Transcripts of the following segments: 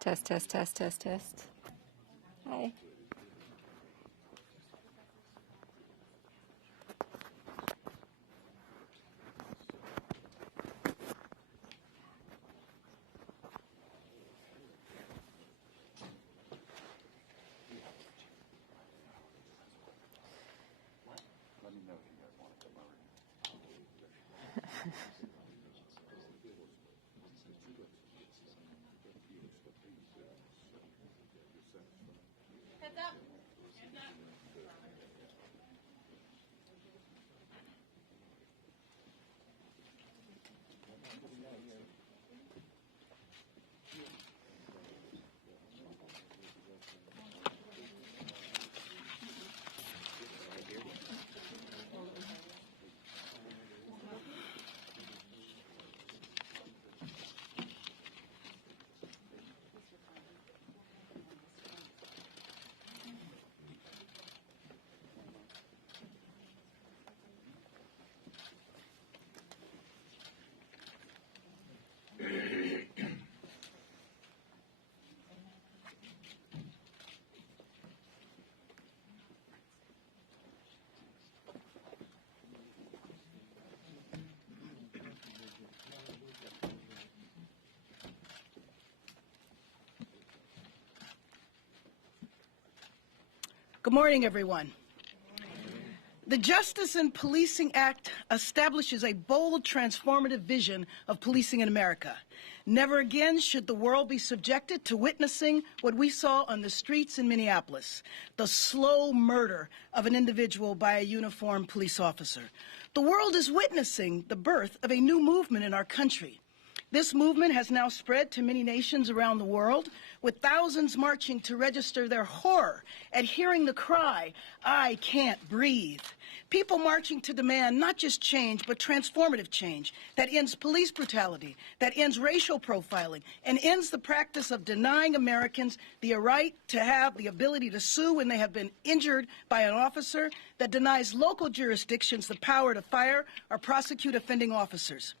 Test, test, test, test, test. Hi. Good morning, everyone. The Justice in Policing Act establishes a bold, transformative vision of policing in America. Never again should the world be subjected to witnessing what we saw on the streets in Minneapolis, the slow murder of an individual by a uniformed police officer. The world is witnessing the birth of a new movement in our country. This movement has now spread to many nations around the world, with thousands marching to register their horror at hearing the cry, "I can't breathe." People marching to demand not just change, but transformative change that ends police brutality, that ends racial profiling, and ends the practice of denying Americans the right to have the ability to sue when they have been injured by an officer, that denies local jurisdictions the power to fire or prosecute offending officers.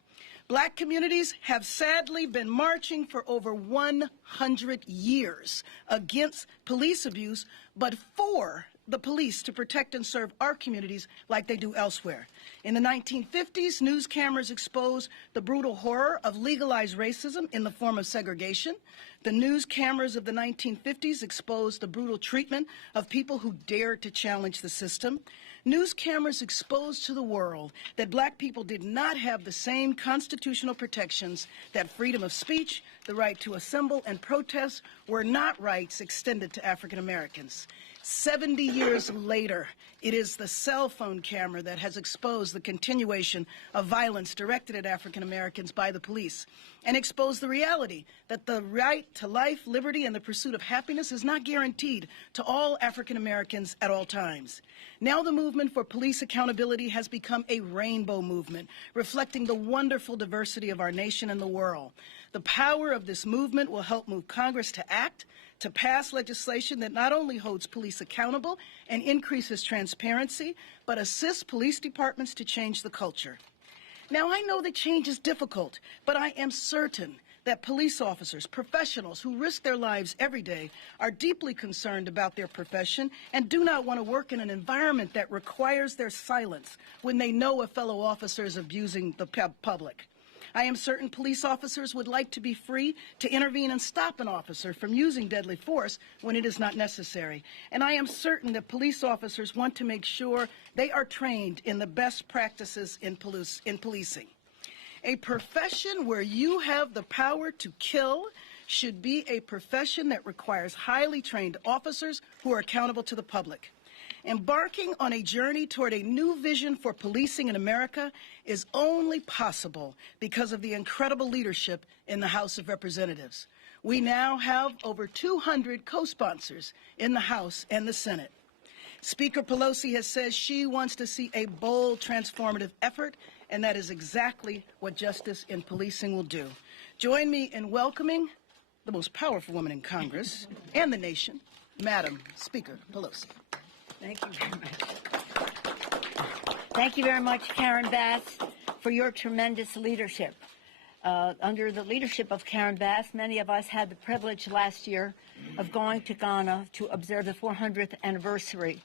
Black communities have sadly been marching for over 100 years against police abuse, but for the police to protect and serve our communities like they do elsewhere. In the 1950s, news cameras exposed the brutal horror of legalized racism in the form of segregation. The news cameras of the 1950s exposed the brutal treatment of people who dared to challenge the system. News cameras exposed to the world that black people did not have the same constitutional protections, that freedom of speech, the right to assemble and protest were not rights extended to African Americans. 70 years later, it is the cell phone camera that has exposed the continuation of violence directed at African Americans by the police and exposed the reality that the right to life, liberty, and the pursuit of happiness is not guaranteed to all African Americans at all times. Now the movement for police accountability has become a rainbow movement, reflecting the wonderful diversity of our nation and the world. The power of this movement will help move Congress to act, to pass legislation that not only holds police accountable and increases transparency, but assists police departments to change the culture. Now, I know that change is difficult, but I am certain that police officers, professionals who risk their lives every day, are deeply concerned about their profession and do not want to work in an environment that requires their silence when they know a fellow officer is abusing the public. I am certain police officers would like to be free to intervene and stop an officer from using deadly force when it is not necessary. And I am certain that police officers want to make sure they are trained in the best practices in policing. A profession where you have the power to kill should be a profession that requires highly trained officers who are accountable to the public. Embarking on a journey toward a new vision for policing in America is only possible because of the incredible leadership in the House of Representatives. We now have over 200 co-sponsors in the House and the Senate. Speaker Pelosi has said she wants to see a bold, transformative effort, and that is exactly what justice in policing will do. Join me in welcoming the most powerful woman in Congress and the nation, Madam Speaker Pelosi. Thank you very much. Thank you very much, Karen Bass, for your tremendous leadership. Under the leadership of Karen Bass, many of us had the privilege last year of going to Ghana to observe the 400th anniversary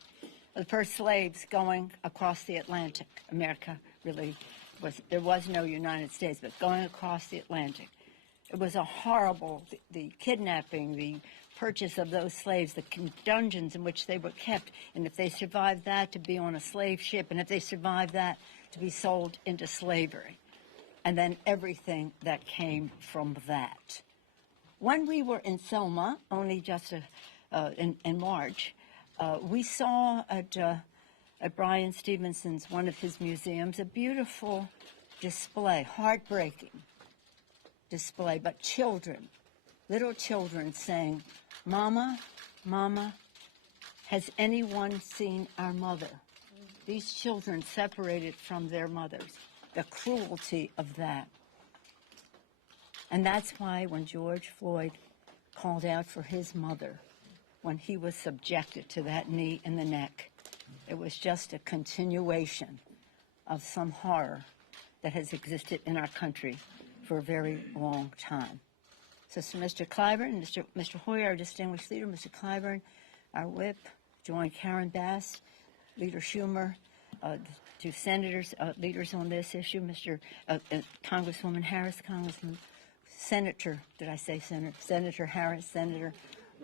of the first slaves going across the Atlantic. America really there was no United States, but going across the Atlantic. It was a horrible, the kidnapping, the purchase of those slaves, the dungeons in which they were kept, and if they survived that, to be on a slave ship, and if they survived that, to be sold into slavery, and then everything that came from that. When we were in Selma, only just in March, we saw at Brian Stevenson's, one of his museums, a beautiful display, heartbreaking display, but children, little children saying, "Mama, Mama, has anyone seen our mother?" These children separated from their mothers, the cruelty of that. And that's why when George Floyd called out for his mother, when he was subjected to that knee in the neck, it was just a continuation of some horror that has existed in our country for a very long time. So Mr. Clyburn, Mr. Hoyer, our distinguished leader, Mr. Clyburn, our whip, joined Karen Bass, Leader Schumer, two senators, leaders on this issue, Congresswoman Harris, Senator Harris, Senator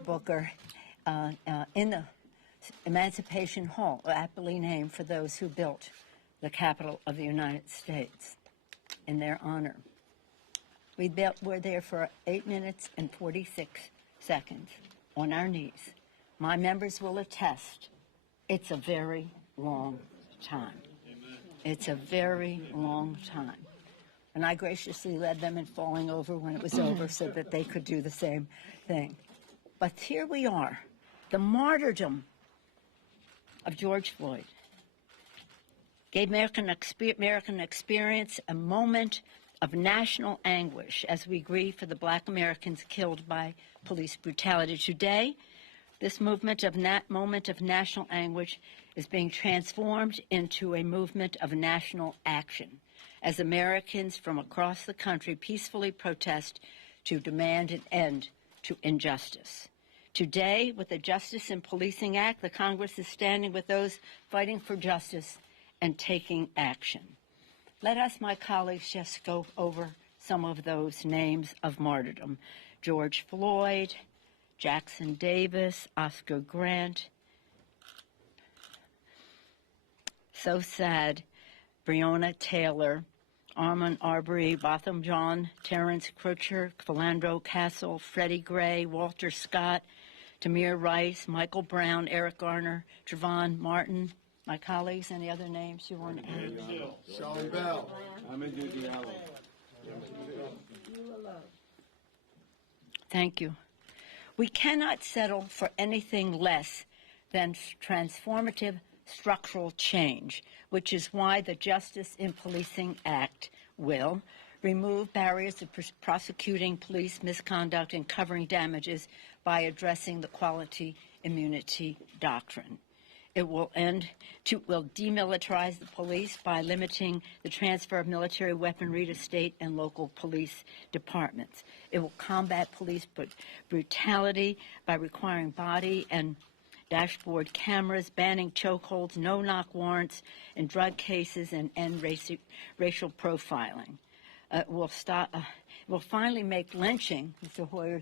Booker, in the Emancipation Hall, aptly named for those who built the Capitol of the United States, in their honor. We were there for 8 minutes and 46 seconds on our knees. My members will attest, it's a very long time. It's a very long time. And I graciously led them in falling over when it was over so that they could do the same thing. But here we are, the martyrdom of George Floyd gave American experience a moment of national anguish as we grieve for the Black Americans killed by police brutality. Today, this moment of national anguish is being transformed into a movement of national action as Americans from across the country peacefully protest to demand an end to injustice. Today, with the Justice in Policing Act, the Congress is standing with those fighting for justice and taking action. Let us, my colleagues, just go over some of those names of martyrdom. George Floyd, Jackson Davis, Oscar Grant. So sad. Breonna Taylor, Armand Arbery, Botham Jean, Terrence Crutcher, Philandro Castle, Freddie Gray, Walter Scott, Tamir Rice, Michael Brown, Eric Garner, Trayvon Martin, my colleagues. Any other names you want to add? Sean Bell. Thank you. We cannot settle for anything less than transformative structural change, which is why the Justice in Policing Act will remove barriers to prosecuting police misconduct and covering damages by addressing the quality immunity doctrine. It will demilitarize the police by limiting the transfer of military weaponry to state and local police departments. It will combat police brutality by requiring body and dashboard cameras, banning chokeholds, no-knock warrants in drug cases, and end racial profiling. Will finally make lynching, Mr. Hoyer,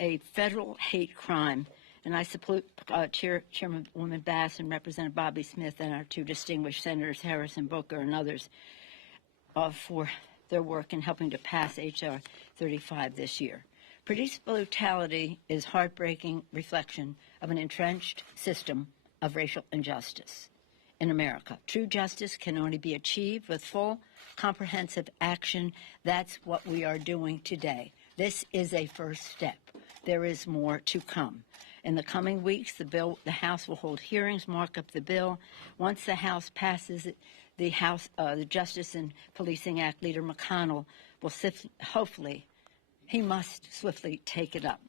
a federal hate crime. And I salute Chairwoman Bass and Representative Bobby Smith and our two distinguished Senators Harrison Booker and others for their work in helping to pass H.R. 35 this year. Police brutality is heartbreaking reflection of an entrenched system of racial injustice in America. True justice can only be achieved with full, comprehensive action. That's what we are doing today. This is a first step. There is more to come. In the coming weeks, the House will hold hearings, mark up the bill. Once the House passes it, the Justice and Policing Act, Leader McConnell will he must swiftly take it up.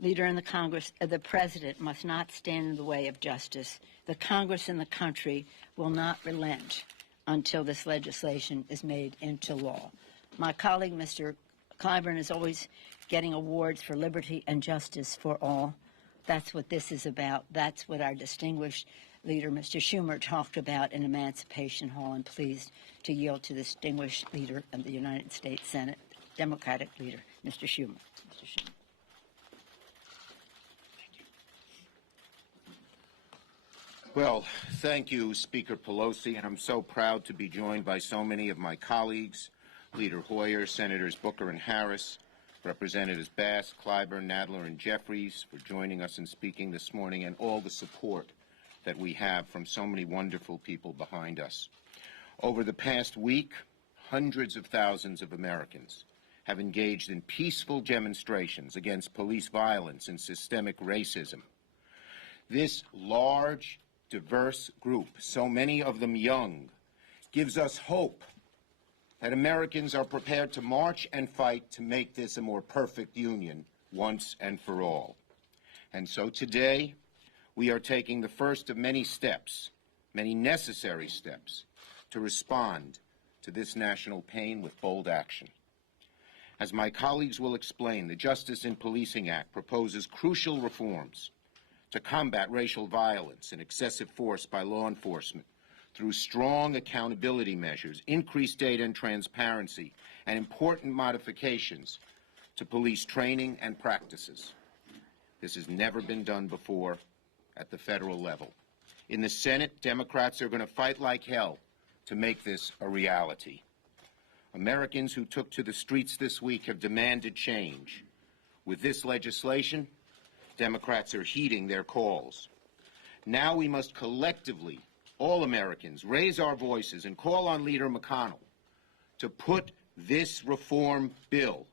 Leader in the Congress, the President must not stand in the way of justice. The Congress and the country will not relent until this legislation is made into law. My colleague, Mr. Clyburn, is always getting awards for liberty and justice for all. That's what this is about. That's what our distinguished leader, Mr. Schumer, talked about in Emancipation Hall. I'm pleased to yield to the distinguished leader of the United States Senate, Democratic leader, Mr. Schumer. Mr. Schumer. Well, thank you, Speaker Pelosi, and I'm so proud to be joined by so many of my colleagues, Leader Hoyer, Senators Booker and Harris, Representatives Bass, Clyburn, Nadler, and Jeffries for joining us and speaking this morning, and all the support that we have from so many wonderful people behind us. Over the past week, hundreds of thousands of Americans have engaged in peaceful demonstrations against police violence and systemic racism. This large, diverse group, so many of them young, gives us hope that Americans are prepared to march and fight to make this a more perfect union once and for all. And so today, we are taking the first of many steps, many necessary steps, to respond to this national pain with bold action. As my colleagues will explain, the Justice in Policing Act proposes crucial reforms to combat racial violence and excessive force by law enforcement through strong accountability measures, increased data and transparency, and important modifications to police training and practices. This has never been done before at the federal level. In the Senate, Democrats are going to fight like hell to make this a reality. Americans who took to the streets this week have demanded change. With this legislation, Democrats are heeding their calls. Now we must collectively, all Americans, raise our voices and call on Leader McConnell to put this reform bill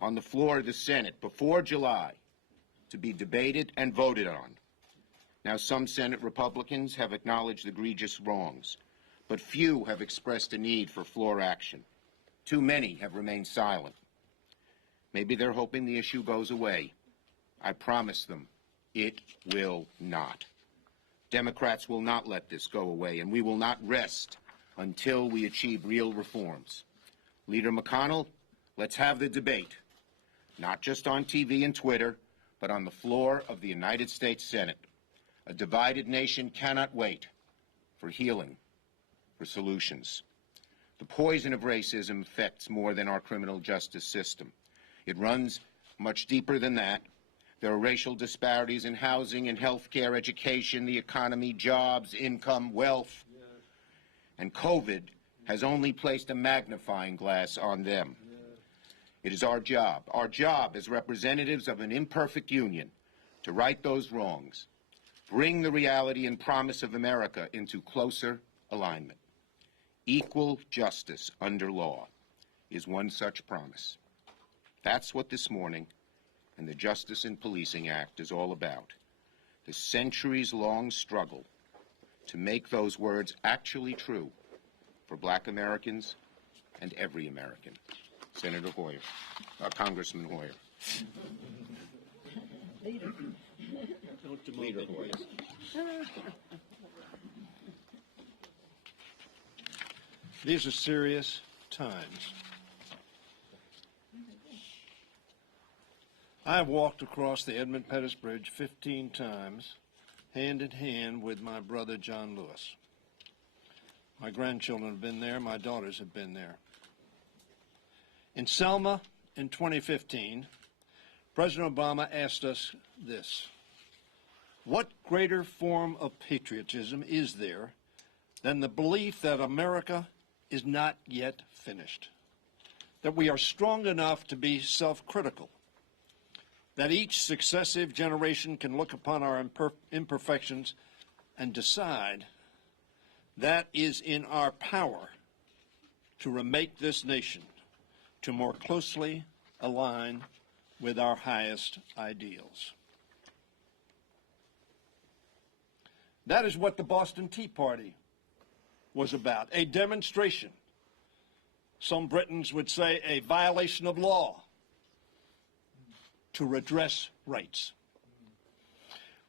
on the floor of the Senate before July to be debated and voted on. Now, some Senate Republicans have acknowledged egregious wrongs, but few have expressed a need for floor action. Too many have remained silent. Maybe they're hoping the issue goes away. I promise them it will not. Democrats will not let this go away, and we will not rest until we achieve real reforms. Leader McConnell, let's have the debate, not just on TV and Twitter, but on the floor of the United States Senate. A divided nation cannot wait for healing, for solutions. The poison of racism affects more than our criminal justice system. It runs much deeper than that. There are racial disparities in housing and health care, education, the economy, jobs, income, wealth. And COVID has only placed a magnifying glass on them. It is our job as representatives of an imperfect union, to right those wrongs, bring the reality and promise of America into closer alignment. Equal justice under law is one such promise. That's what this morning and the Justice in Policing Act is all about. The centuries-long struggle to make those words actually true for Black Americans and every American. Senator Hoyer, Congressman Hoyer. Leader Hoyer. These are serious times. I have walked across the Edmund Pettus Bridge 15 times, hand in hand with my brother John Lewis. My grandchildren have been there. My daughters have been there. In Selma in 2015, President Obama asked us this: what greater form of patriotism is there than the belief that America is not yet finished, that we are strong enough to be self-critical, that each successive generation can look upon our imperfections and decide that is in our power to remake this nation to more closely align with our highest ideals. That is what the Boston Tea Party was about, a demonstration. Some Britons would say a violation of law to redress rights.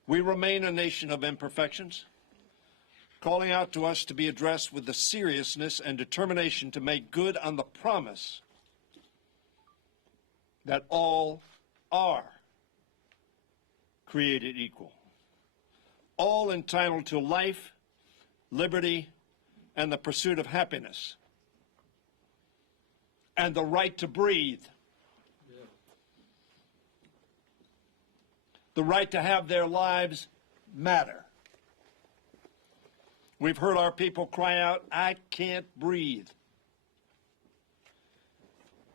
We remain a nation of imperfections, calling out to us to be addressed with the seriousness and determination to make good on the promise that all are created equal, all entitled to life, liberty, and the pursuit of happiness, and the right to breathe, the right to have their lives matter. We've heard our people cry out, "I can't breathe."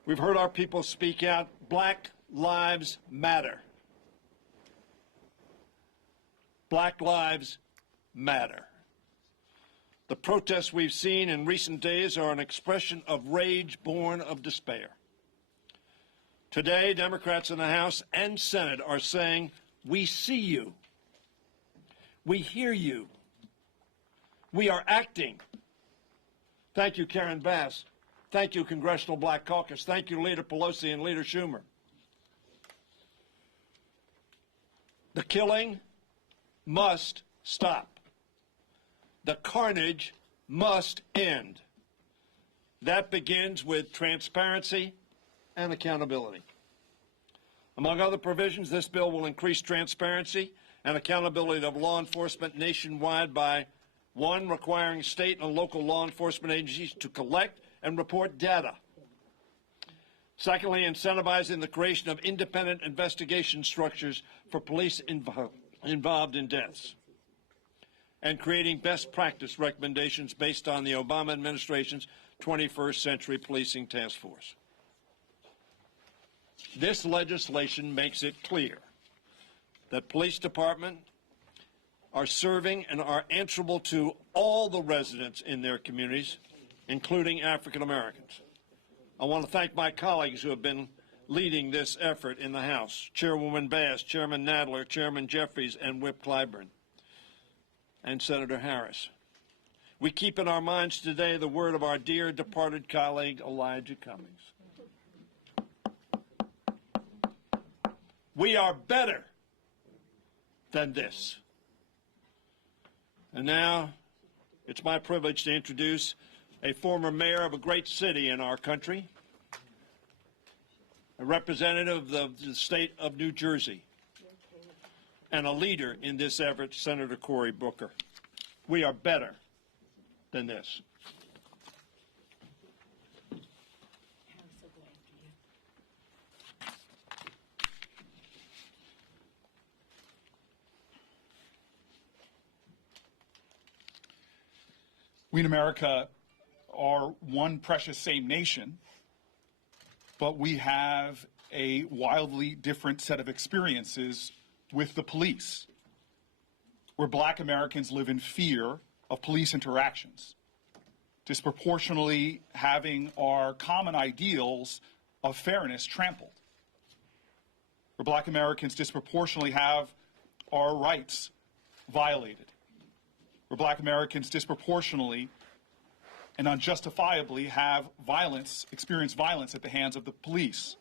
We've heard our people speak out, "Black lives matter." Black lives matter. The protests we've seen in recent days are an expression of rage born of despair. Today, Democrats in the House and Senate are saying, "We see you. We hear you. We are acting." Thank you, Karen Bass. Thank you, Congressional Black Caucus. Thank you, Leader Pelosi and Leader Schumer. The killing must stop. The carnage must end. That begins with transparency and accountability. Among other provisions, this bill will increase transparency and accountability of law enforcement nationwide by, one, requiring state and local law enforcement agencies to collect and report data. Secondly, incentivizing the creation of independent investigation structures for police involved in deaths, and creating best practice recommendations based on the Obama administration's 21st Century Policing Task Force. This legislation makes it clear that police departments are serving and are answerable to all the residents in their communities, including African Americans. I want to thank my colleagues who have been leading this effort in the House: Chairwoman Bass, Chairman Nadler, Chairman Jeffries, and Whip Clyburn, and Senator Harris. We keep in our minds today the word of our dear departed colleague, Elijah Cummings. We are better than this. And now it's my privilege to introduce a former mayor of a great city in our country, a representative of the state of New Jersey, and a leader in this effort, Senator Cory Booker. We are better than this. We in America are one precious same nation, but we have a wildly different set of experiences with the police, where Black Americans live in fear of police interactions, disproportionately having our common ideals of fairness trampled, where Black Americans disproportionately have our rights violated, where Black Americans disproportionately and unjustifiably have experience violence at the hands of the police,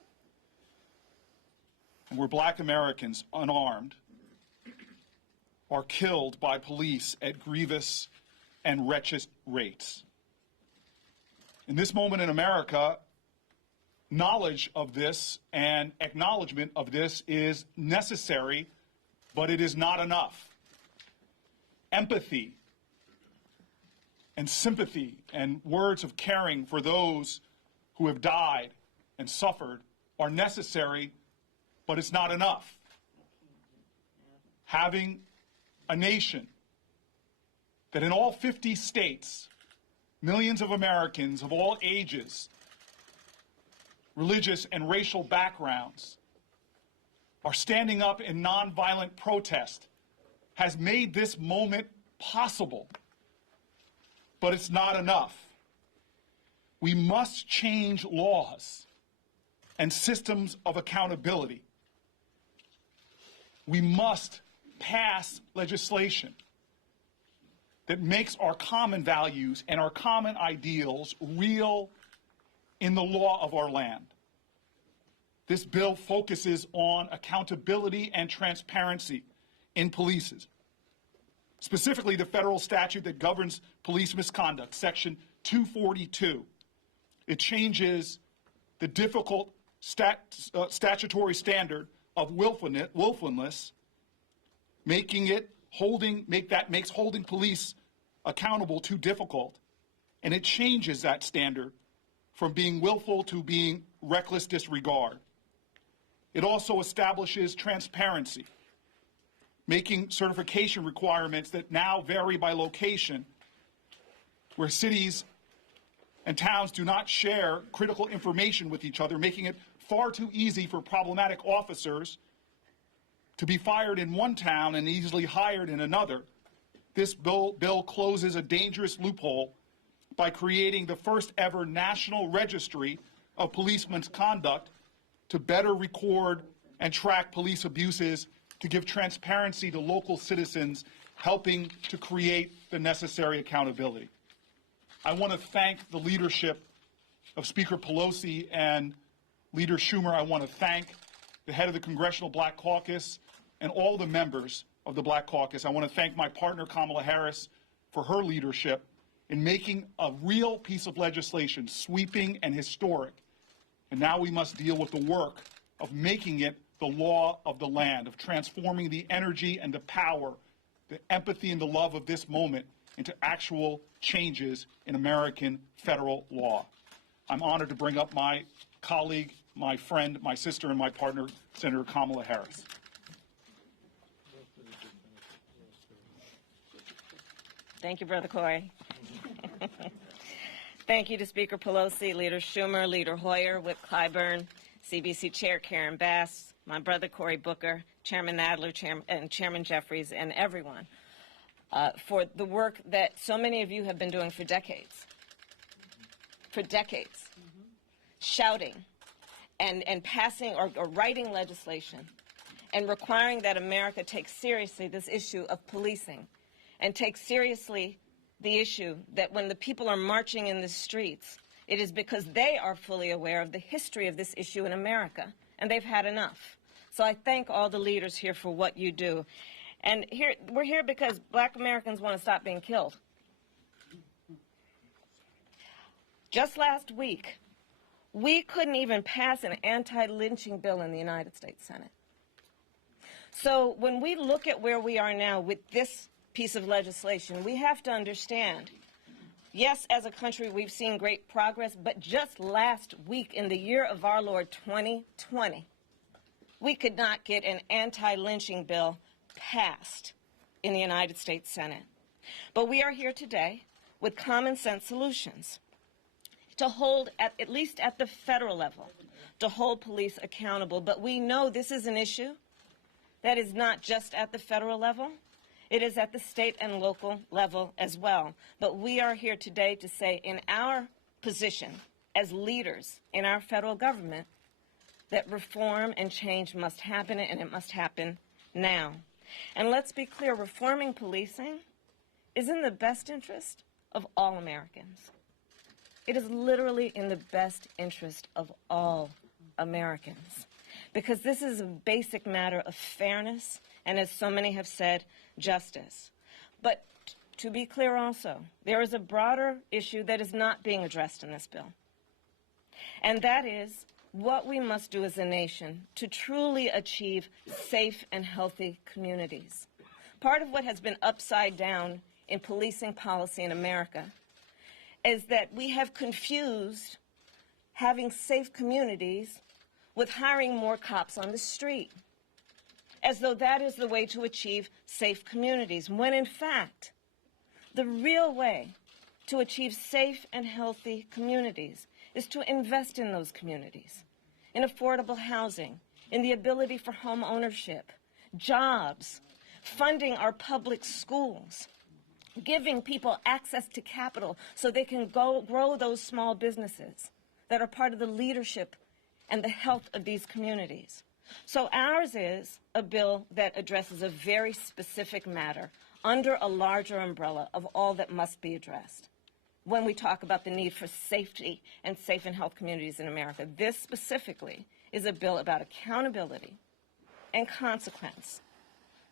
and where Black Americans, unarmed, are killed by police at grievous and wretched rates. In this moment in America, knowledge of this and acknowledgement of this is necessary, but it is not enough. Empathy and sympathy and words of caring for those who have died and suffered are necessary, but it's not enough. Having a nation that in all 50 states, millions of Americans of all ages, religious and racial backgrounds are standing up in nonviolent protest has made this moment possible. But it's not enough. We must change laws and systems of accountability. We must pass legislation that makes our common values and our common ideals real in the law of our land. This bill focuses on accountability and transparency in police, specifically the federal statute that governs police misconduct, Section 242. It changes the difficult statutory standard of willfulness, makes holding police accountable too difficult, and it changes that standard from being willful to being reckless disregard. It also establishes transparency, making certification requirements that now vary by location, where cities and towns do not share critical information with each other, making it far too easy for problematic officers to be fired in one town and easily hired in another. This bill closes a dangerous loophole by creating the first ever national registry of police misconduct to better record and track police abuses, to give transparency to local citizens, helping to create the necessary accountability. I want to thank the leadership of Speaker Pelosi and Leader Schumer. I want to thank the head of the Congressional Black Caucus and all the members of the Black Caucus. I want to thank my partner, Kamala Harris, for her leadership in making a real piece of legislation, sweeping and historic. And now we must deal with the work of making it the law of the land, of transforming the energy and the power, the empathy and the love of this moment into actual changes in American federal law. I'm honored to bring up my colleague, my friend, my sister, and my partner, Senator Kamala Harris. Thank you, Brother Corey. Thank you to Speaker Pelosi, Leader Schumer, Leader Hoyer, Whip Clyburn, CBC Chair Karen Bass, my brother Cory Booker, Chairman Nadler, and Chairman Jeffries, and everyone for the work that so many of you have been doing for decades. Shouting and passing or writing legislation and requiring that America take seriously this issue of policing and take seriously the issue that when the people are marching in the streets, it is because they are fully aware of the history of this issue in America, and they've had enough. So I thank all the leaders here for what you do. And we're here because Black Americans want to stop being killed. Just last week, we couldn't even pass an anti-lynching bill in the United States Senate. So when we look at where we are now with this piece of legislation, we have to understand, yes, as a country, we've seen great progress, but just last week in the year of our Lord 2020, we could not get an anti-lynching bill passed in the United States Senate. But we are here today with common sense solutions to hold, at least at the federal level, to hold police accountable. But we know this is an issue that is not just at the federal level, it is at the state and local level as well. But we are here today to say in our position as leaders in our federal government that reform and change must happen, and it must happen now. And let's be clear, reforming policing is in the best interest of all Americans. It is literally in the best interest of all Americans, because this is a basic matter of fairness and, as so many have said, justice. But to be clear also, there is a broader issue that is not being addressed in this bill, and that is what we must do as a nation to truly achieve safe and healthy communities. Part of what has been upside down in policing policy in America is that we have confused having safe communities with hiring more cops on the street, as though that is the way to achieve safe communities, when in fact, the real way to achieve safe and healthy communities is to invest in those communities, in affordable housing, in the ability for home ownership, jobs, funding our public schools, giving people access to capital so they can grow those small businesses that are part of the leadership and the health of these communities. So ours is a bill that addresses a very specific matter under a larger umbrella of all that must be addressed when we talk about the need for safety and safe and health communities in America. This specifically is a bill about accountability and consequence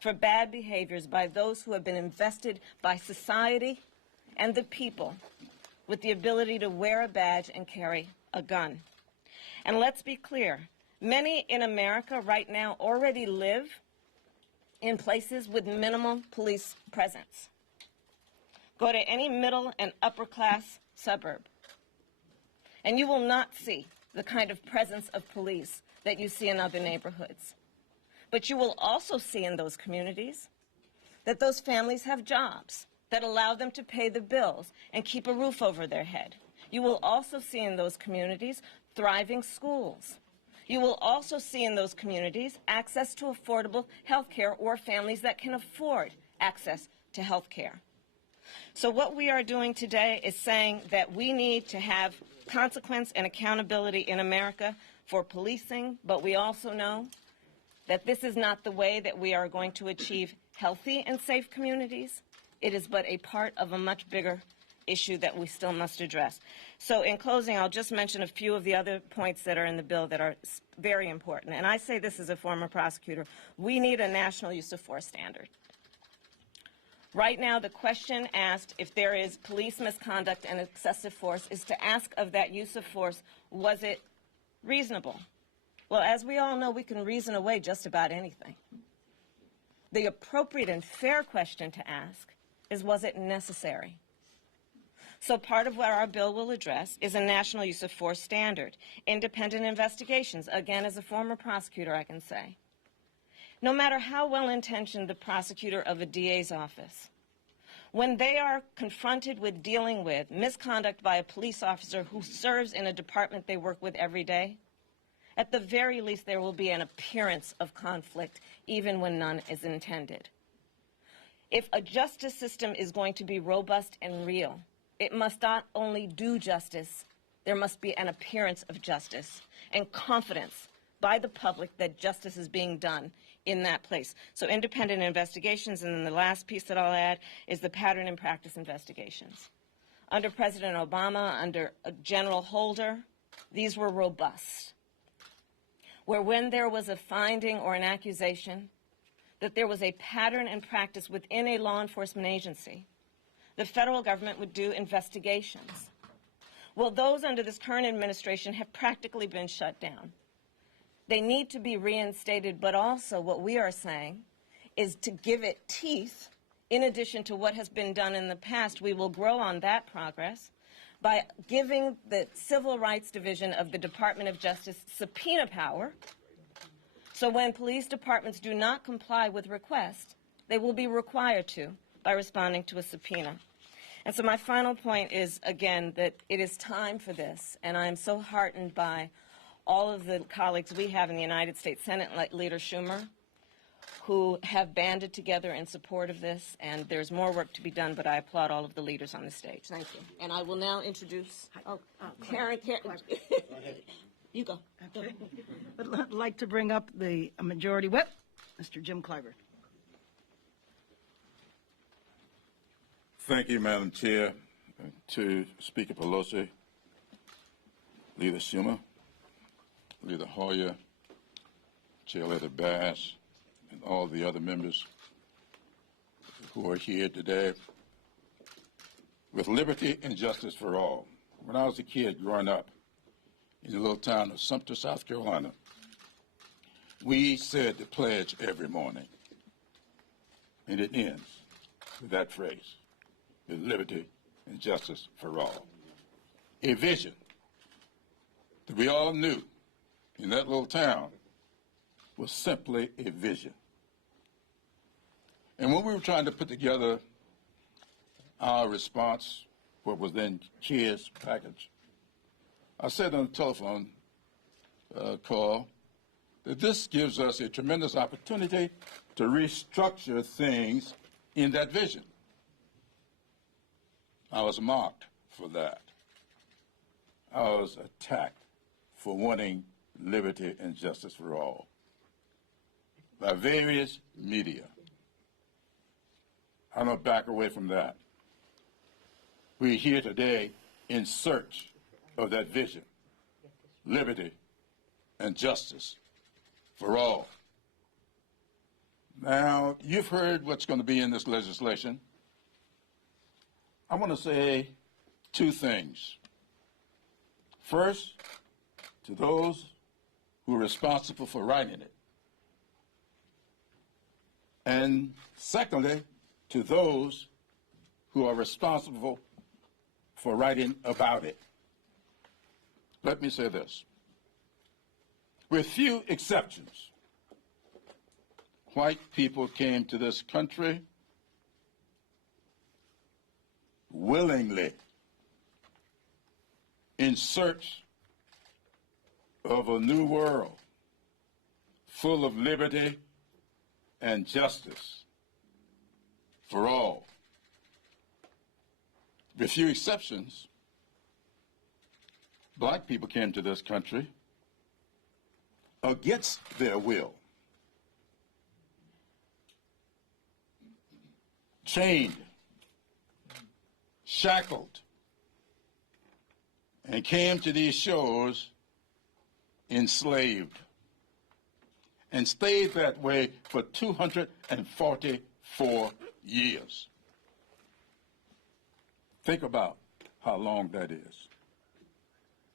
for bad behaviors by those who have been invested by society and the people with the ability to wear a badge and carry a gun. And let's be clear, many in America right now already live in places with minimal police presence. Go to any middle and upper class suburb, and you will not see the kind of presence of police that you see in other neighborhoods. But you will also see in those communities that those families have jobs that allow them to pay the bills and keep a roof over their head. You will also see in those communities thriving schools. You will also see in those communities access to affordable health care, or families that can afford access to health care. So what we are doing today is saying that we need to have consequence and accountability in America for policing, but we also know that this is not the way that we are going to achieve healthy and safe communities. It is but a part of a much bigger issue that we still must address. So in closing, I'll just mention a few of the other points that are in the bill that are very important. And I say this as a former prosecutor. We need a national use of force standard. Right now, the question asked if there is police misconduct and excessive force is to ask of that use of force, was it reasonable? Well, as we all know, we can reason away just about anything. The appropriate and fair question to ask is, was it necessary? So part of what our bill will address is a national use of force standard, independent investigations. Again, as a former prosecutor, I can say, no matter how well-intentioned the prosecutor of a DA's office, when they are confronted with dealing with misconduct by a police officer who serves in a department they work with every day, at the very least there will be an appearance of conflict, even when none is intended. If a justice system is going to be robust and real, it must not only do justice, there must be an appearance of justice and confidence by the public that justice is being done in that place. So independent investigations, and then the last piece that I'll add is the pattern and practice investigations. Under President Obama, under General Holder, these were robust, where when there was a finding or an accusation that there was a pattern and practice within a law enforcement agency, the federal government would do investigations. Well, those under this current administration have practically been shut down. They need to be reinstated, but also what we are saying is to give it teeth. In addition to what has been done in the past, we will grow on that progress by giving the Civil Rights Division of the Department of Justice subpoena power. So when police departments do not comply with requests, they will be required to by responding to a subpoena. And so my final point is, again, that it is time for this, and I am so heartened by all of the colleagues we have in the United States Senate, like Leader Schumer, who have banded together in support of this, and there's more work to be done, but I applaud all of the leaders on the stage. Thank you. And I will now introduce Karen. You go. Okay. I'd like to bring up the Majority Whip, Mr. Jim Clyburn. Thank you, Madam Chair. To Speaker Pelosi, Leader Schumer, Leader Hoyer, Chair-Leader Bass, and all the other members who are here today. With liberty and justice for all. When I was a kid growing up in the little town of Sumter, South Carolina, we said the pledge every morning, and it ends with that phrase, with liberty and justice for all. A vision that we all knew in that little town was simply a vision. And when we were trying to put together our response, what was then CARES package, I said on the telephone call that this gives us a tremendous opportunity to restructure things in that vision. I was mocked for that. I was attacked for wanting liberty and justice for all by various media. I don't back away from that. We're here today in search of that vision, liberty and justice for all. Now, you've heard what's going to be in this legislation. I want to say two things. First, to those who are responsible for writing it. And secondly, to those who are responsible for writing about it. Let me say this. With few exceptions, white people came to this country willingly in search of a new world full of liberty and justice for all. With few exceptions, black people came to this country against their will, chained, shackled, and came to these shores enslaved and stayed that way for 244 years. Think about how long that is.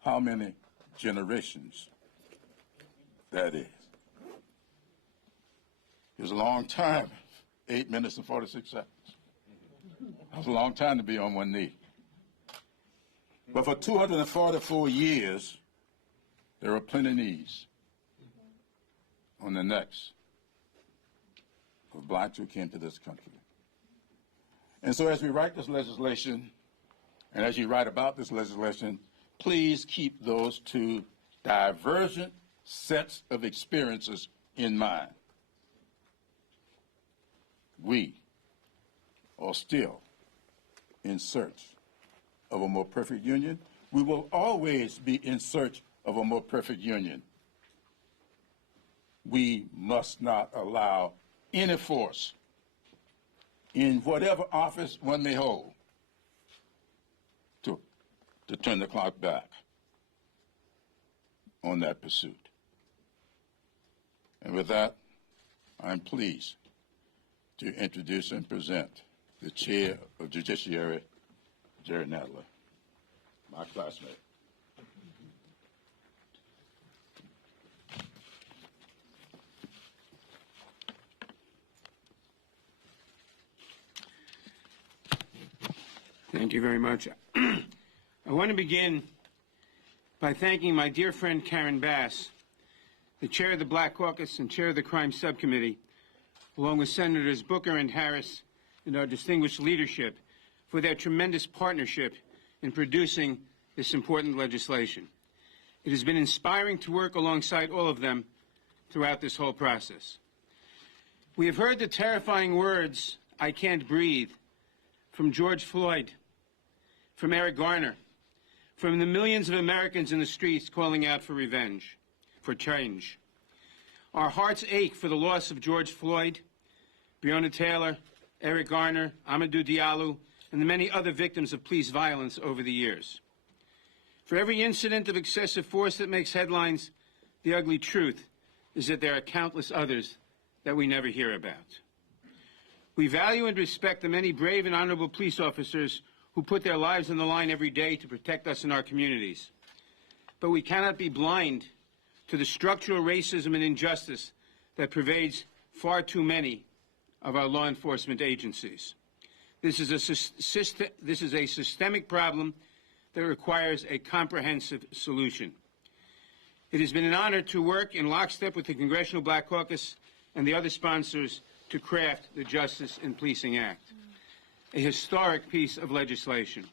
How many generations that is. It was a long time, 8 minutes and 46 seconds. That was a long time to be on one knee. But for 244 years, there were plenty of knees on the necks of blacks who came to this country. And so as we write this legislation, and as you write about this legislation, please keep those two divergent sets of experiences in mind. We are still in search of a more perfect union. We will always be in search of a more perfect union. We must not allow any force in whatever office one may hold to turn the clock back on that pursuit. And with that, I'm pleased to introduce and present the Chair of Judiciary, Jerry Nadler, my classmate. Thank you very much. I want to begin by thanking my dear friend Karen Bass, the chair of the Black Caucus and chair of the Crime Subcommittee, along with Senators Booker and Harris and our distinguished leadership, for their tremendous partnership in producing this important legislation. It has been inspiring to work alongside all of them throughout this whole process. We have heard the terrifying words, "I can't breathe," from George Floyd, from Eric Garner, from the millions of Americans in the streets calling out for revenge, for change. Our hearts ache for the loss of George Floyd, Breonna Taylor, Eric Garner, Amadou Diallo, and the many other victims of police violence over the years. For every incident of excessive force that makes headlines, the ugly truth is that there are countless others that we never hear about. We value and respect the many brave and honorable police officers who put their lives on the line every day to protect us in our communities. But we cannot be blind to the structural racism and injustice that pervades far too many of our law enforcement agencies. This is a systemic problem that requires a comprehensive solution. It has been an honor to work in lockstep with the Congressional Black Caucus and the other sponsors to craft the Justice in Policing Act, a historic piece of legislation.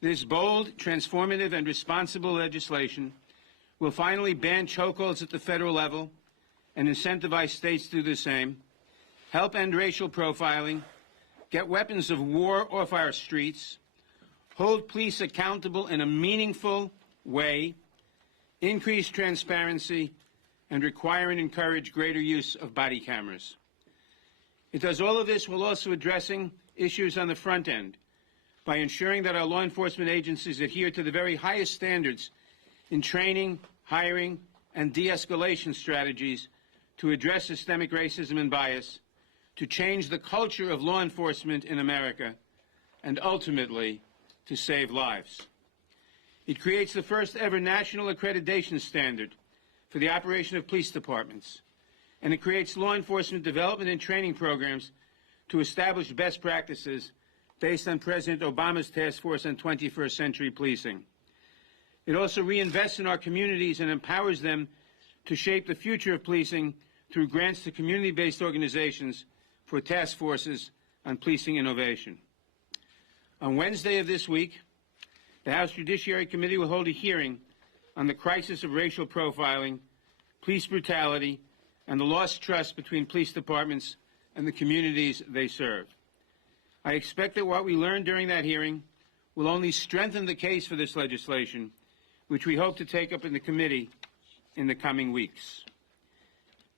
This bold, transformative, and responsible legislation will finally ban chokeholds at the federal level and incentivize states to do the same, help end racial profiling, get weapons of war off our streets, hold police accountable in a meaningful way, increase transparency, and require and encourage greater use of body cameras. It does all of this while also addressing issues on the front end by ensuring that our law enforcement agencies adhere to the very highest standards in training, hiring, and de-escalation strategies to address systemic racism and bias, to change the culture of law enforcement in America, and ultimately to save lives. It creates the first ever national accreditation standard for the operation of police departments, and it creates law enforcement development and training programs to establish best practices based on President Obama's task force on 21st century policing. It also reinvests in our communities and empowers them to shape the future of policing through grants to community-based organizations for task forces on policing innovation. On Wednesday of this week, the House Judiciary Committee will hold a hearing on the crisis of racial profiling, police brutality, and the lost trust between police departments and the communities they serve. I expect that what we learn during that hearing will only strengthen the case for this legislation, which we hope to take up in the committee in the coming weeks.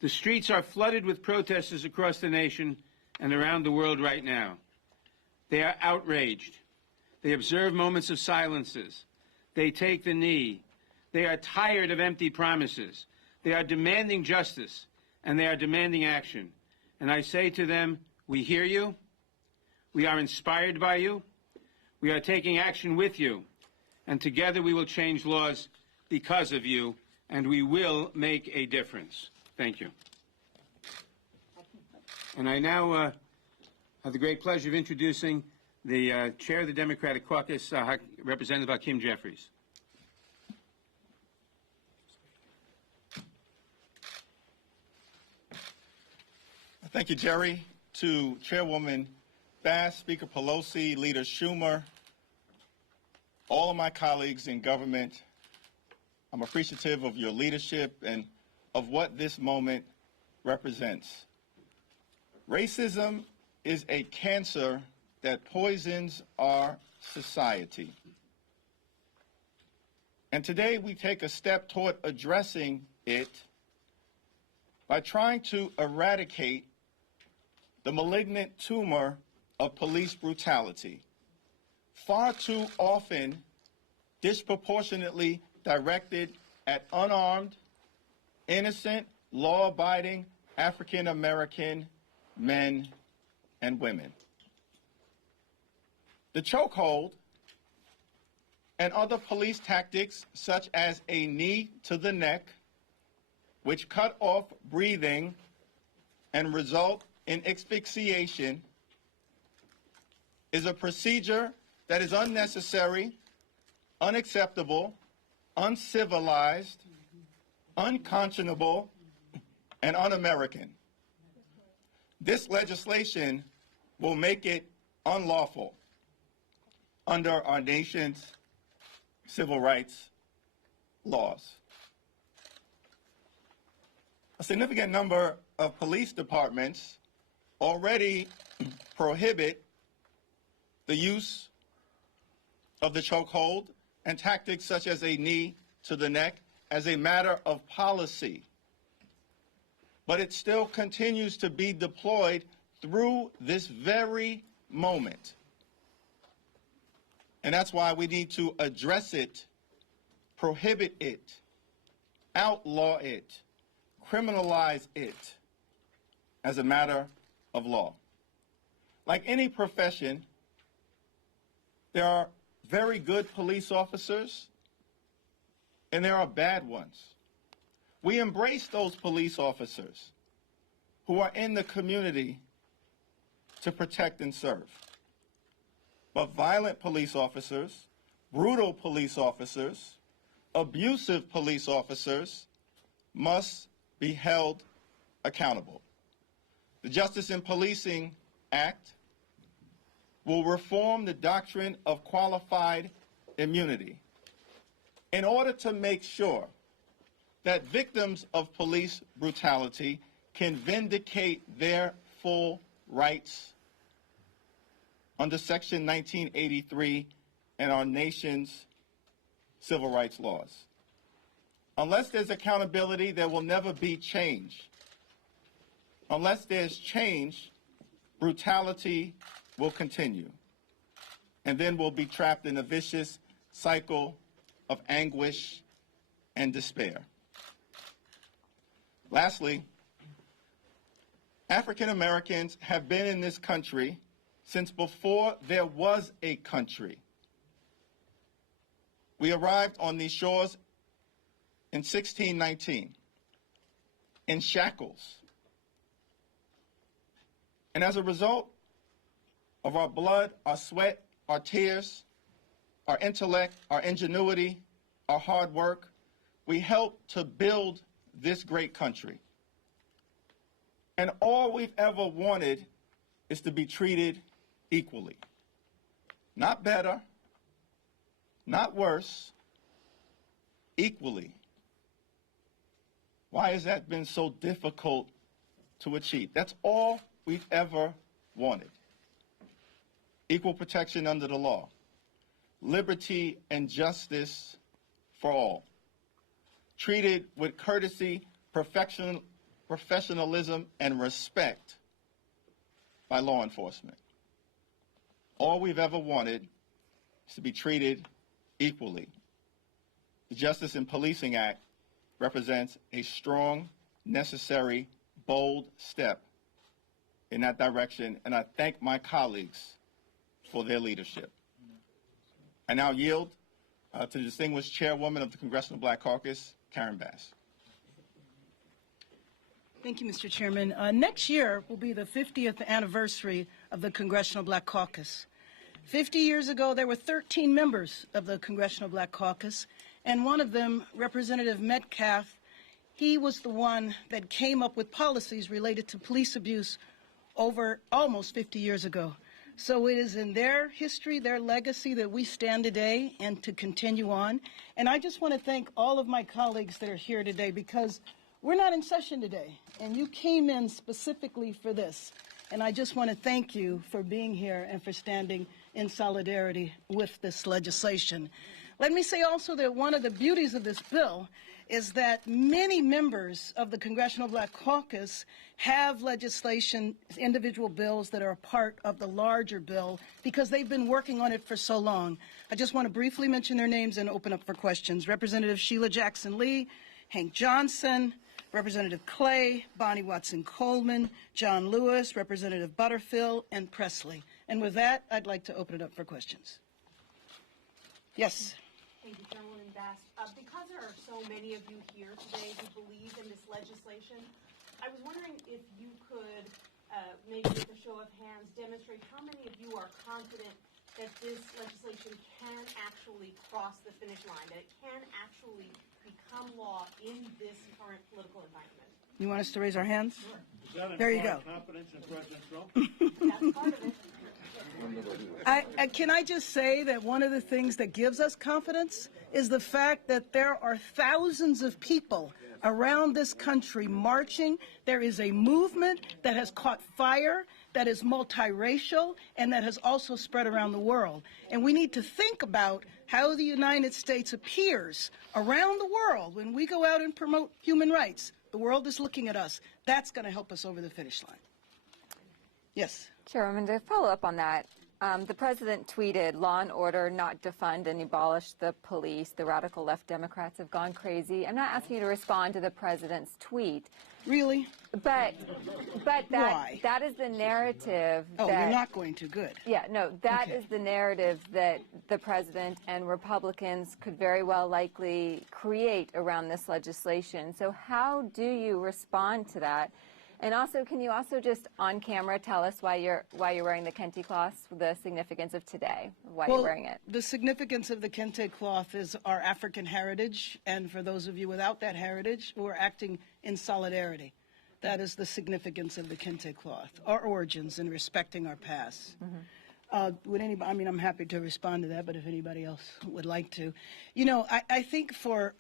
The streets are flooded with protesters across the nation and around the world right now. They are outraged. They observe moments of silences. They take the knee. They are tired of empty promises. They are demanding justice, and they are demanding action. And I say to them, we hear you. We are inspired by you. We are taking action with you. And together we will change laws because of you, and we will make a difference. Thank you. And I now have the great pleasure of introducing the chair of the Democratic Caucus, Representative Hakeem Jeffries. Thank you, Jerry. To Chairwoman Bass, Speaker Pelosi, Leader Schumer, all of my colleagues in government, I'm appreciative of your leadership and of what this moment represents. Racism is a cancer that poisons our society. And today we take a step toward addressing it by trying to eradicate the malignant tumor of police brutality, far too often disproportionately directed at unarmed, innocent, law-abiding African-American men and women. The chokehold and other police tactics, such as a knee to the neck, which cut off breathing and result in asphyxiation, is a procedure that is unnecessary, unacceptable, uncivilized, unconscionable, and un-American. This legislation will make it unlawful under our nation's civil rights laws. A significant number of police departments already prohibit the use of the chokehold and tactics such as a knee to the neck as a matter of policy. But it still continues to be deployed through this very moment. And that's why we need to address it, prohibit it, outlaw it, criminalize it as a matter of law. Like any profession, there are very good police officers and there are bad ones. We embrace those police officers who are in the community to protect and serve. But violent police officers, brutal police officers, abusive police officers must be held accountable. The Justice in Policing Act will reform the doctrine of qualified immunity in order to make sure that victims of police brutality can vindicate their full rights under Section 1983 and our nation's civil rights laws. Unless there's accountability, there will never be change. Unless there's change, brutality will continue. And then we'll be trapped in a vicious cycle of anguish and despair. Lastly, African Americans have been in this country since before there was a country. We arrived on these shores in 1619 in shackles. And as a result of our blood, our sweat, our tears, our intellect, our ingenuity, our hard work, we helped to build this great country. And all we've ever wanted is to be treated equally. Not better, not worse, equally. Why has that been so difficult to achieve? That's all we've ever wanted. Equal protection under the law, liberty and justice for all, treated with courtesy, professionalism, and respect by law enforcement. All we've ever wanted is to be treated equally. The Justice in Policing Act represents a strong, necessary, bold step in that direction, and I thank my colleagues for their leadership. I now yield to the distinguished chairwoman of the Congressional Black Caucus, Karen Bass. Thank you, Mr. Chairman. Next year will be the 50th anniversary of the Congressional Black Caucus. 50 years ago, there were 13 members of the Congressional Black Caucus, and one of them, Representative Metcalf, he was the one that came up with policies related to police abuse over almost 50 years ago. So it is in their history, their legacy, that we stand today and to continue on. And I just want to thank all of my colleagues that are here today, because we're not in session today, and you came in specifically for this. And I just want to thank you for being here and for standing in solidarity with this legislation. Let me say also that one of the beauties of this bill is that many members of the Congressional Black Caucus have legislation, individual bills that are a part of the larger bill because they've been working on it for so long. I just want to briefly mention their names and open up for questions. Representative Sheila Jackson Lee, Hank Johnson, Representative Clay, Bonnie Watson Coleman, John Lewis, Representative Butterfield, and Presley. And with that, I'd like to open it up for questions. Yes. Thank you, Chairwoman Bass. Because there are so many of you here today who believe in this legislation, I was wondering if you could, maybe with a show of hands, demonstrate how many of you are confident that this legislation can actually cross the finish line, that it can actually become law in this current political environment. You want us to raise our hands? Sure. There you go. Confidence in President Trump? That's part of it. Can I just say that one of the things that gives us confidence is the fact that there are thousands of people around this country marching. There is a movement that has caught fire, that is multiracial, and that has also spread around the world. And we need to think about how the United States appears around the world when we go out and promote human rights. The world is looking at us. That's going to help us over the finish line. Yes. Chairwoman, to follow up on that, the president tweeted, "Law and order, not defund and abolish the police. The radical left Democrats have gone crazy." I'm not asking you to respond to the president's tweet. Really? But Why? that is the narrative. Oh, that, you're not going to. Good. Yeah, no, that is the narrative that the president and Republicans could very well likely create around this legislation. So how do you respond to that? And also, can you also just on camera tell us why you're wearing the kente cloth, the significance of today, why you're wearing it? The significance of the kente cloth is our African heritage, and for those of you without that heritage, we're acting in solidarity. That is the significance of the kente cloth, our origins and respecting our past. Would anybody? I mean, I'm happy to respond to that, but if anybody else would like to, you know, I think for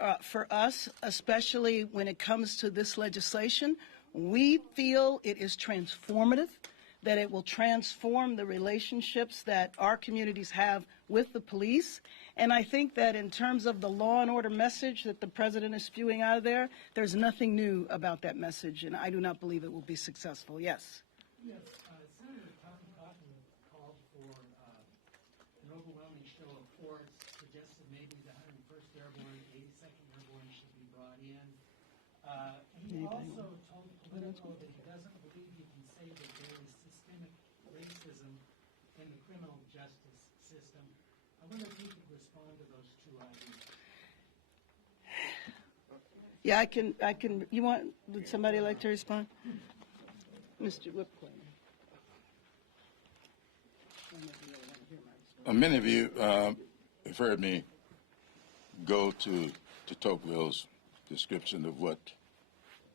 us, especially when it comes to this legislation, we feel it is transformative, that it will transform the relationships that our communities have with the police. And I think that in terms of the law and order message that the president is spewing out of there, there's nothing new about that message, and I do not believe it will be successful. Yes. Yes, Senator Cotton called for an overwhelming show of force, suggested maybe the 101st Airborne, 82nd Airborne should be brought in. He also told Politico that he doesn't believe he can say that there is systemic racism in the criminal justice system. I wonder if you could respond to those two ideas. Yeah, I can. You want? Would somebody like to respond? Mr. Whipclay. Many of you have heard me go to Tocqueville's description of what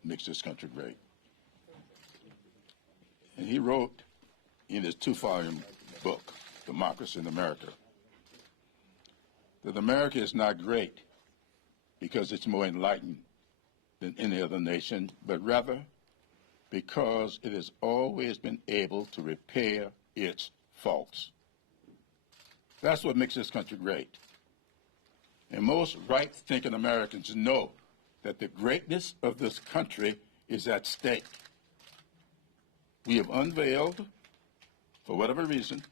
makes this country great. And he wrote in his 2-volume book, Democracy in America, that America is not great because it's more enlightened than any other nation, but rather because it has always been able to repair its faults. That's what makes this country great. And most right-thinking Americans know that the greatness of this country is at stake. We have unveiled, for whatever reason,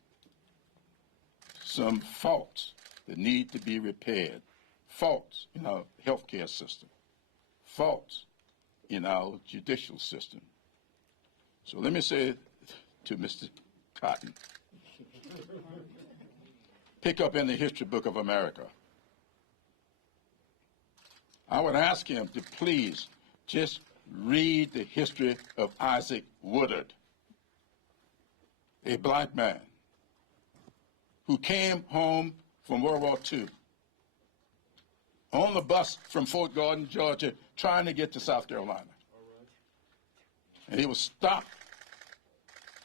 some faults that need to be repaired. Faults in our healthcare system. Faults in our judicial system. So let me say to Mr. Cotton, pick up in the history book of America. I would ask him to please just read the history of Isaac Woodard, a black man who came home from World War II on the bus from Fort Gordon, Georgia, trying to get to South Carolina. And he was stopped,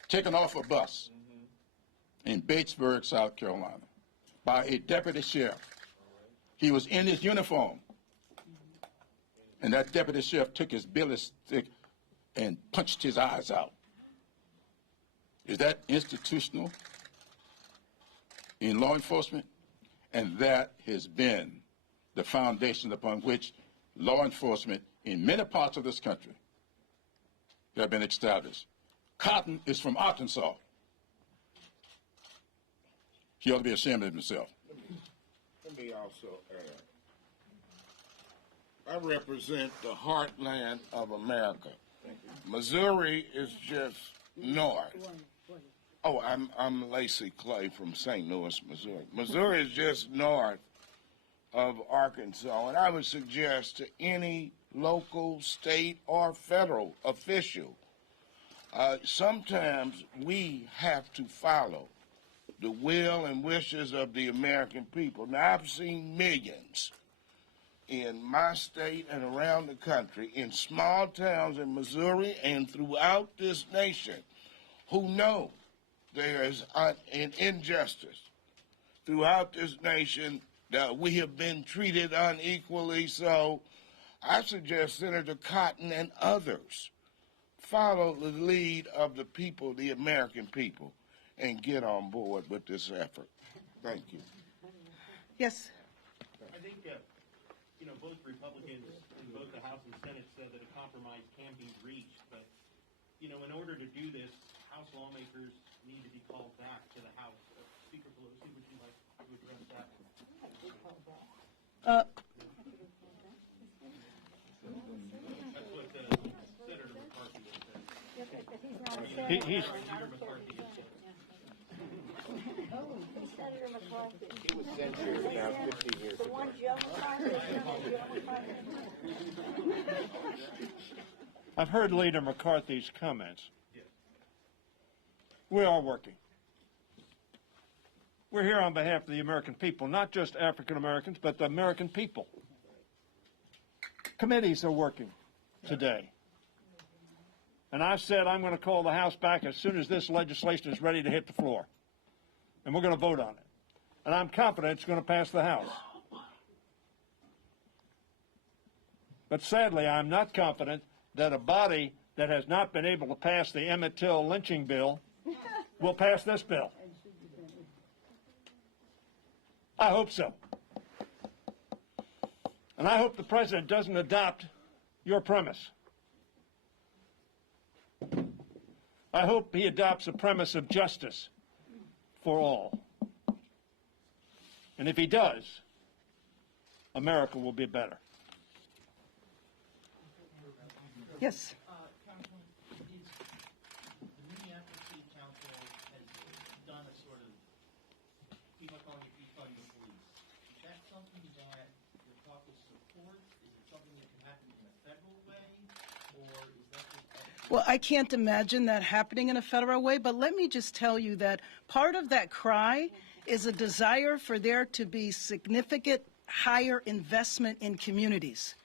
taken off a bus in Batesburg, South Carolina, by a deputy sheriff. He was in his uniform. And that deputy sheriff took his billy stick and punched his eyes out. Is that institutional in law enforcement? And that has been the foundation upon which law enforcement in many parts of this country have been established. Cotton is from Arkansas. He ought to be ashamed of himself. Let me also add, I represent the heartland of America. Missouri is just north. Oh, I'm Lacey Clay from St. Louis, Missouri. Missouri is just north of Arkansas, and I would suggest to any local, state, or federal official, sometimes we have to follow the will and wishes of the American people. Now, I've seen millions in my state and around the country, in small towns in Missouri and throughout this nation, who know there is an injustice throughout this nation, that we have been treated unequally. So I suggest Senator Cotton and others follow the lead of the people, the American people, and get on board with this effort. Thank you. Yes. I think, both Republicans in both the House and Senate said that a compromise can be reached, but, in order to do this, House lawmakers need to be called back to the House. Speaker Pelosi, would you like to address that? That's what Senator McCarthy has said. He's Senator McCarthy has said. Senator McCarthy. He was censured about 15 years ago. I've heard Leader McCarthy's comments. We are working. We're here on behalf of the American people, not just African Americans, but the American people. Committees are working today. And I've said I'm going to call the House back as soon as this legislation is ready to hit the floor. And we're going to vote on it. And I'm confident it's going to pass the House. But sadly, I'm not confident that a body that has not been able to pass the Emmett Till lynching bill will pass this bill. I hope so. And I hope the President doesn't adopt your premise. I hope he adopts a premise of justice for all. And if he does, America will be better. Yes. Councilman, the Minneapolis City Council has done a sort of defund the police. Is that something that your caucus supports? Is it something that can happen in a federal way, or is that just... Well, I can't imagine that happening in a federal way, but let me just tell you that part of that cry is a desire for there to be significant higher investment in communities.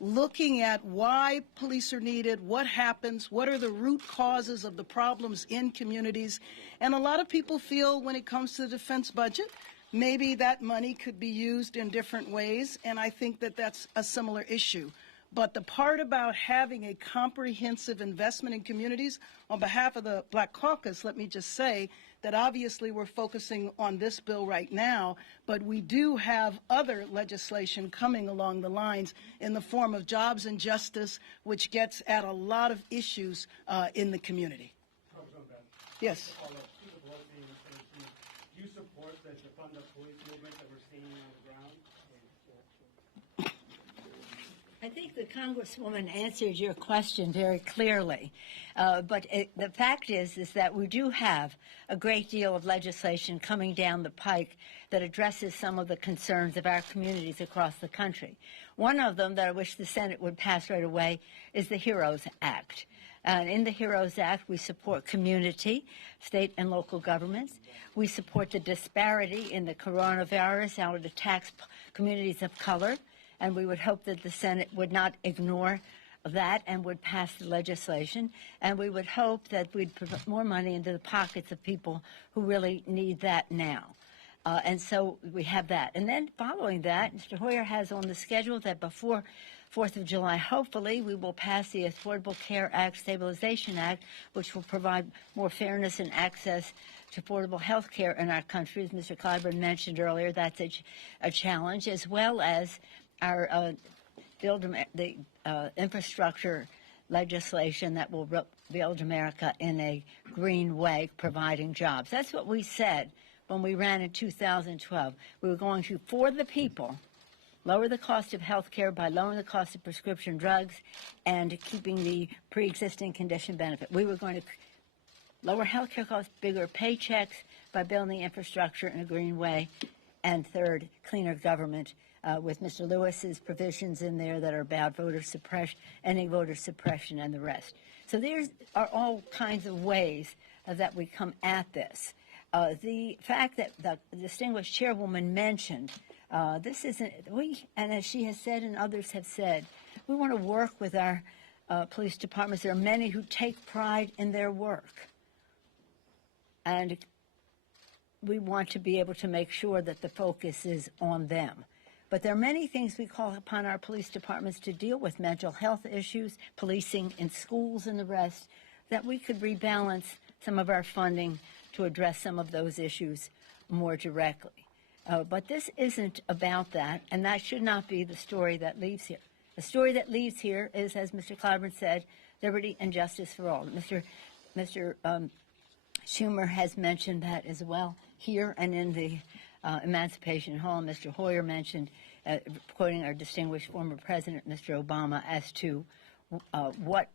Looking at why police are needed, what happens, what are the root causes of the problems in communities. And a lot of people feel when it comes to the defense budget, maybe that money could be used in different ways, and I think that that's a similar issue. But the part about having a comprehensive investment in communities, on behalf of the Black Caucus, let me just say that obviously we're focusing on this bill right now, but we do have other legislation coming along the lines in the form of jobs and justice, which gets at a lot of issues in the community. Yes. Do you support the defund the police movement that we're seeing on the ground? I think the Congresswoman answered your question very clearly. But the fact is that we do have a great deal of legislation coming down the pike that addresses some of the concerns of our communities across the country. One of them that I wish the Senate would pass right away is the HEROES Act. And in the HEROES Act, we support community, state and local governments. We support the disparity in the coronavirus, how it attacks communities of color. And we would hope that the Senate would not ignore that and would pass the legislation. And we would hope that we'd put more money into the pockets of people who really need that now. And so we have that. And then following that, Mr. Hoyer has on the schedule that before 4th of July, hopefully, we will pass the Affordable Care Act, Stabilization Act, which will provide more fairness and access to affordable health care in our country. As Mr. Clyburn mentioned earlier, that's a challenge, as well as our infrastructure legislation that will build America in a green way, providing jobs. That's what we said when we ran in 2012. We were going to, for the people, lower the cost of health care by lowering the cost of prescription drugs and keeping the pre-existing condition benefit. We were going to lower health care costs, bigger paychecks by building infrastructure in a green way, and third, cleaner government. With Mr. Lewis's provisions in there that are about voter suppression, ending voter suppression, and the rest. So there are all kinds of ways that we come at this. The fact that the distinguished chairwoman mentioned, this isn't, and as she has said and others have said, we want to work with our police departments. There are many who take pride in their work. And we want to be able to make sure that the focus is on them. But there are many things we call upon our police departments to deal with: mental health issues, policing in schools, and the rest, that we could rebalance some of our funding to address some of those issues more directly. But this isn't about that, and that should not be the story that leaves here. The story that leaves here is, as Mr. Clyburn said, liberty and justice for all. Mr. Schumer has mentioned that as well here and in the Emancipation Hall. Mr. Hoyer mentioned, quoting our distinguished former president, Mr. Obama, as to what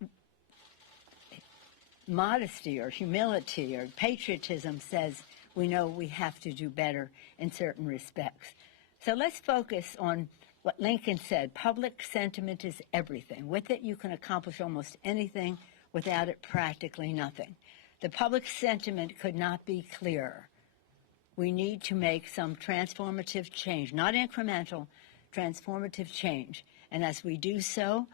modesty or humility or patriotism says we know we have to do better in certain respects. So let's focus on what Lincoln said: public sentiment is everything. With it, you can accomplish almost anything. Without it, practically nothing. The public sentiment could not be clearer. We need to make some transformative change, not incremental, transformative change. And as we do so,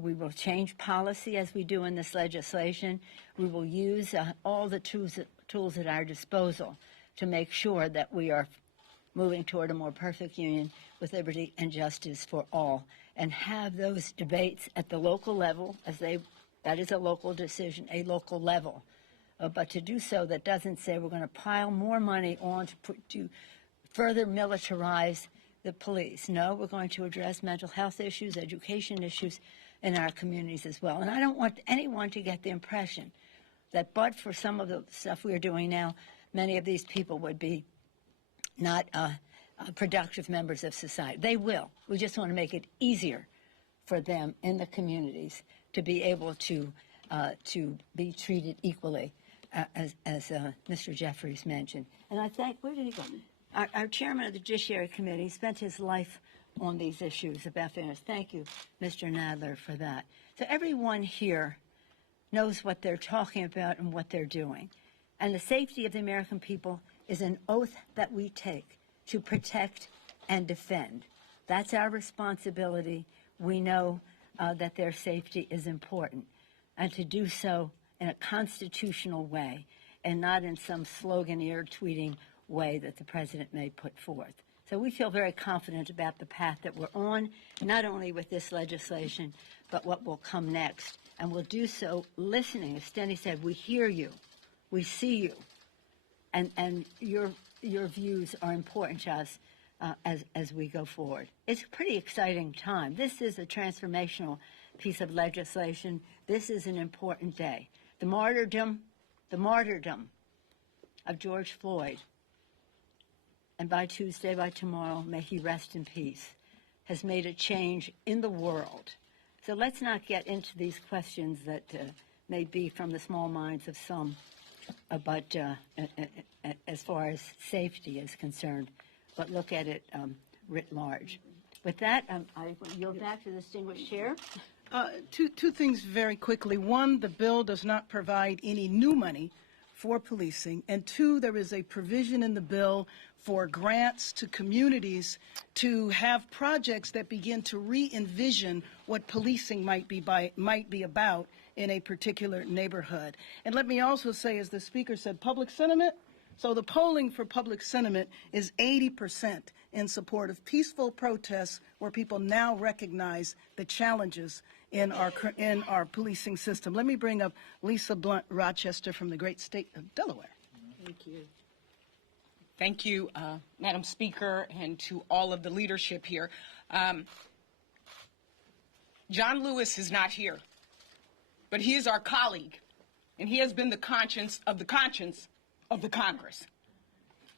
we will change policy as we do in this legislation. We will use all the tools at our disposal to make sure that we are moving toward a more perfect union with liberty and justice for all, and have those debates at the local level, that is a local decision, a local level. But to do so, that doesn't say we're going to pile more money on to further militarize the police. No, we're going to address mental health issues, education issues in our communities as well. And I don't want anyone to get the impression that but for some of the stuff we are doing now, many of these people would be not productive members of society. They will. We just want to make it easier for them in the communities to be able to be treated equally, as Mr. Jeffries mentioned. And I thank, where did he go? Our chairman of the Judiciary Committee spent his life on these issues about fairness. Thank you, Mr. Nadler, for that. So everyone here knows what they're talking about and what they're doing. And the safety of the American people is an oath that we take to protect and defend. That's our responsibility. We know that their safety is important, and to do so in a constitutional way and not in some slogan-eared tweeting way that the president may put forth. So we feel very confident about the path that we're on, not only with this legislation, but what will come next. And we'll do so listening. As Steny said, we hear you, we see you, and your views are important to us as we go forward. It's a pretty exciting time. This is a transformational piece of legislation. This is an important day. The martyrdom of George Floyd, and by Tuesday, by tomorrow, may he rest in peace, has made a change in the world. So let's not get into these questions that may be from the small minds of some, but as far as safety is concerned, but look at it writ large. With that, I yield back to the distinguished chair. Two things very quickly. One, the bill does not provide any new money for policing. And two, there is a provision in the bill for grants to communities to have projects that begin to re-envision what policing might be about in a particular neighborhood. And let me also say, as the speaker said, public sentiment. So the polling for public sentiment is 80% in support of peaceful protests, where people now recognize the challenges in our policing system. Let me bring up Lisa Blunt Rochester from the great state of Delaware. Thank you. Thank you, Madam Speaker, and to all of the leadership here. John Lewis is not here, but he is our colleague, and he has been the conscience of the Congress.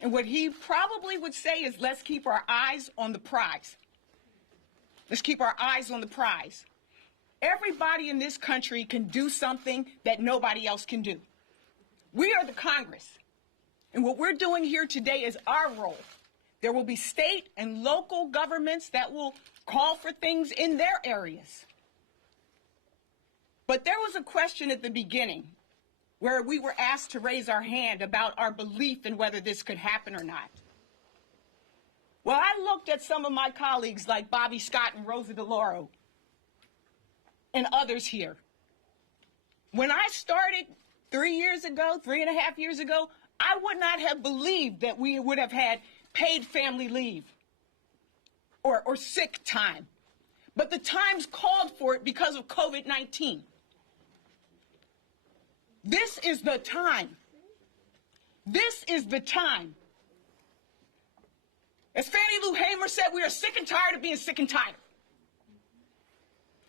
And what he probably would say is, let's keep our eyes on the prize. Let's keep our eyes on the prize. Everybody in this country can do something that nobody else can do. We are the Congress, and what we're doing here today is our role. There will be state and local governments that will call for things in their areas. But there was a question at the beginning where we were asked to raise our hand about our belief in whether this could happen or not. Well, I looked at some of my colleagues like Bobby Scott and Rosa DeLauro and others here. When I started 3.5 years ago, I would not have believed that we would have had paid family leave. or sick time, but the times called for it because of COVID-19. This is the time. This is the time. As Fannie Lou Hamer said, we are sick and tired of being sick and tired.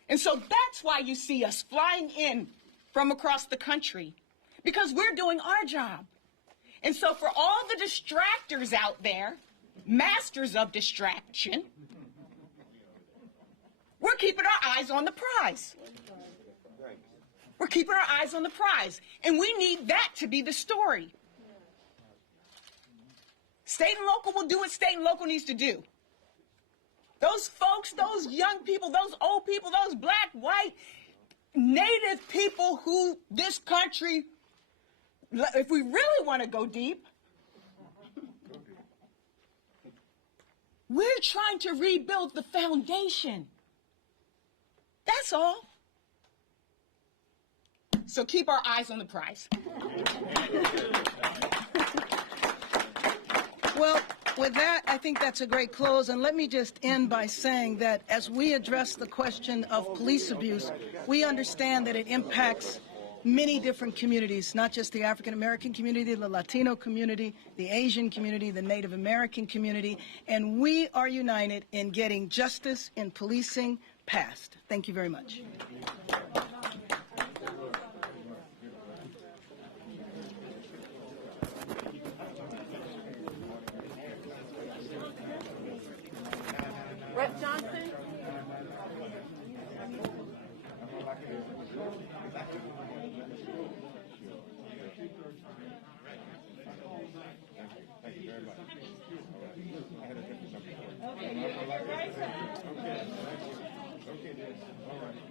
And so that's why you see us flying in from across the country, because we're doing our job. And so for all the distractors out there, masters of distraction, we're keeping our eyes on the prize. We're keeping our eyes on the prize. And we need that to be the story. State and local will do what state and local needs to do. Those folks, those young people, those old people, those black, white, native people who this country, if we really want to go deep, we're trying to rebuild the foundation. That's all. So keep our eyes on the prize. Well, with that, I think that's a great close. And let me just end by saying that as we address the question of police abuse, we understand that it impacts many different communities, not just the African American community, the Latino community, the Asian community, the Native American community, and we are united in getting justice in policing passed. Thank you very much. Rep. Johnson? Thank you very much. Okay,